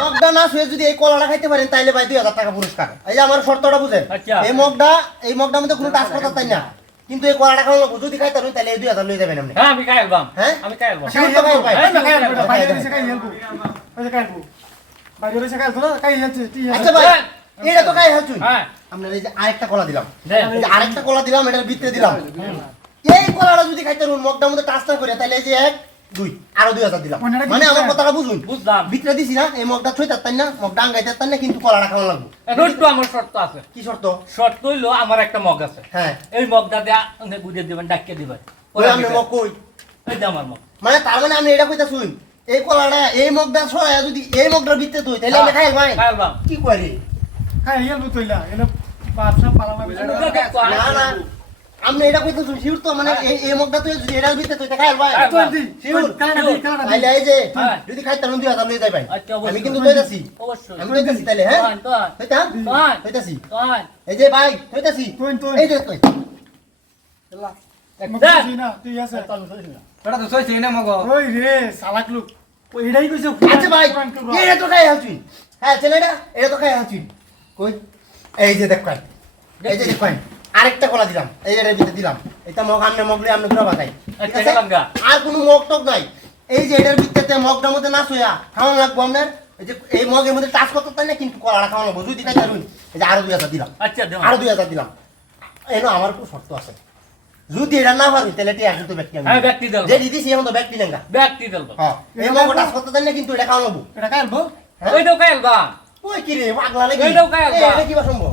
মগটা না শুয়ে যদি এই কলাটা খাইতে পারেন তাইলে ভাই দুই হাজার টাকা পুরস্কার। এই যে আমার শর্তটা বুঝেন? আচ্ছা। এই মগটা এই মগটার মধ্যে কোনো টাচ করতে তাই না? কিন্তু এই কলাটা খাওয়া লাগবে যদি খাইতে পারেন তাহলে এই দুই হাজার লয়ে যাবেন আপনি। হ্যাঁ আমি খাই আলবাম। হ্যাঁ? আমি খাই আলবাম। তো খাই ভাই হ্যাঁ, আমি খাই আলবাম। কাই হেলবো। কাই হেলছে আচ্ছা ভাই এটা তো খাই হ্যাঁ। আপনার এই যে আরেকটা কলা দিলাম। এই যে আরেকটা কলা দিলাম এটার ভিতরে দিলাম। এই কলাটা যদি খাইতে পারেন মগটার মধ্যে টাচ না করে তাহলে এই যে এক দুই আরও দুই হাজার দিলাম। মানে আমার? কথাটা বুঝুন। বুঝলাম। ভিতরে দিছি না এই মগটা ছুঁই তার না মগটা আঙ্গাই তার না কিন্তু কলাটা খাওয়া লাগবে। একটু আমার শর্ত আছে। কি শর্ত? শর্ত হইল আমার একটা মগ আছে। হ্যাঁ। এই মগটা দেয়া বুঝে দিবেন ডাকিয়ে দিবেন। ওই আমি মগ কই? এই যে আমার মগ। মানে তার মানে আমি এটা কইতা শুন এই কলাটা এই মগটা ছড়ায় যদি এই মগটার ভিতরে তুই তাহলে আমি খাই ভাই। কি করি কাই হেলবো তইলা এনে পালামা না না। আমি এটা কইতা শুন শিউর তো মানে এই এই মগটা তুই যদি এটার ভিতরে তুই খাই ভাই। হ্যাঁ। শিউর তাইলে দি এই যে হ্যাঁ। যদি খাইতে পারেন দুই হাজার লয়ে যাই ভাই। আচ্ছা, আমি কিন্তু কইতাছি অবশ্যই। আমি কইতাছি তাইলে হ্যাঁ? তোয়ান, কইতাছি? এই যে ভাই কইতাছি? তুই তুই এই যে কই? না তুই আছে? বেটা তো সইছে না মগ। ওই রে সালাক লোক। ওই এটাই কইছে আচ্ছা ভাই এটা তো খাই হালছুই হ্যাঁ ছেলেটা এটা তো খাই হালছুই কই? এই যে দেখ কই এই যে দেখ কই আরেকটা কলা দিলাম। এই যে এটার ভিতরে দিলাম। এটা মগ আমনে মগলে আমনে পুরো বাতাই। আর কোনো মগ টক নাই। এই যে এটার ভিতরে মগটার মধ্যে না শুয়া খাওয়ান লাগবো আপনার? এই যে এই মগের মধ্যে টাচ করতে পারি না কিন্তু কলাটা খাওয়ান লাগবো। যদি খাইতে পারুন এই যে আরও দুই হাজার দিলাম। আচ্ছা আরও দুই হাজার দিলাম। এনো আমার খুব শর্ত আছে। যদি এটা না পারি তাহলে টিয়া কিন্তু ব্যক্তি আমি হ্যাঁ ব্যক্তি দেব। যে দিদিছি এখন তো ব্যক্তি লেঙ্গা ব্যক্তি দেব। হ্যাঁ এই মগ টাচ করতে পারি না কিন্তু এটা খাওয়ান লাগবো। এটা কাই হেলবো হ্যাঁ? ওইটাও খাই আলবাম ওই কি রে পাগলা লাগি। এইটাও খাই এই, আলবা। এটা কিবা সম্ভব?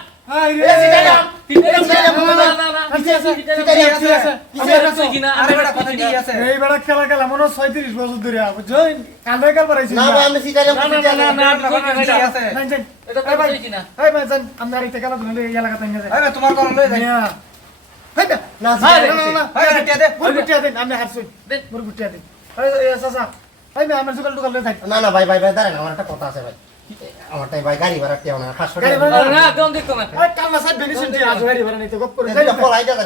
আমি! মনে হয় 37 বছর ধরে বুঝছেন কালে কাল বাড়াইছি না আমি সিটাইলাম না, না, না, না, না, আমি কইছি না, কি এটা। আছে। এটা এই ভাই কইছি না। ভাই জান আমরা আরেকটা খেলা ধরে এই এলাকাতে নিয়ে যাই। ভাই, তোমার কোন লই যাই। মিয়া। না না না না ভাই টিয়া দে মোর গুটিয়া দেন আমি হারছুই। মোর সাসা আমরা সকাল সকাল লয়ে যাই। না না ভাই ভাই ভাই দাঁড়ান আমার একটা কথা আছে ভাই। আমারটাই ভাই গাড়ি ভাড়া টিয়া না 500 গাড়ি টাকা না, দেন দেখতো না। ওই সাহেব বেনিসন আজ গাড়ি ভাড়া নিতে গপ করে পলাই দেন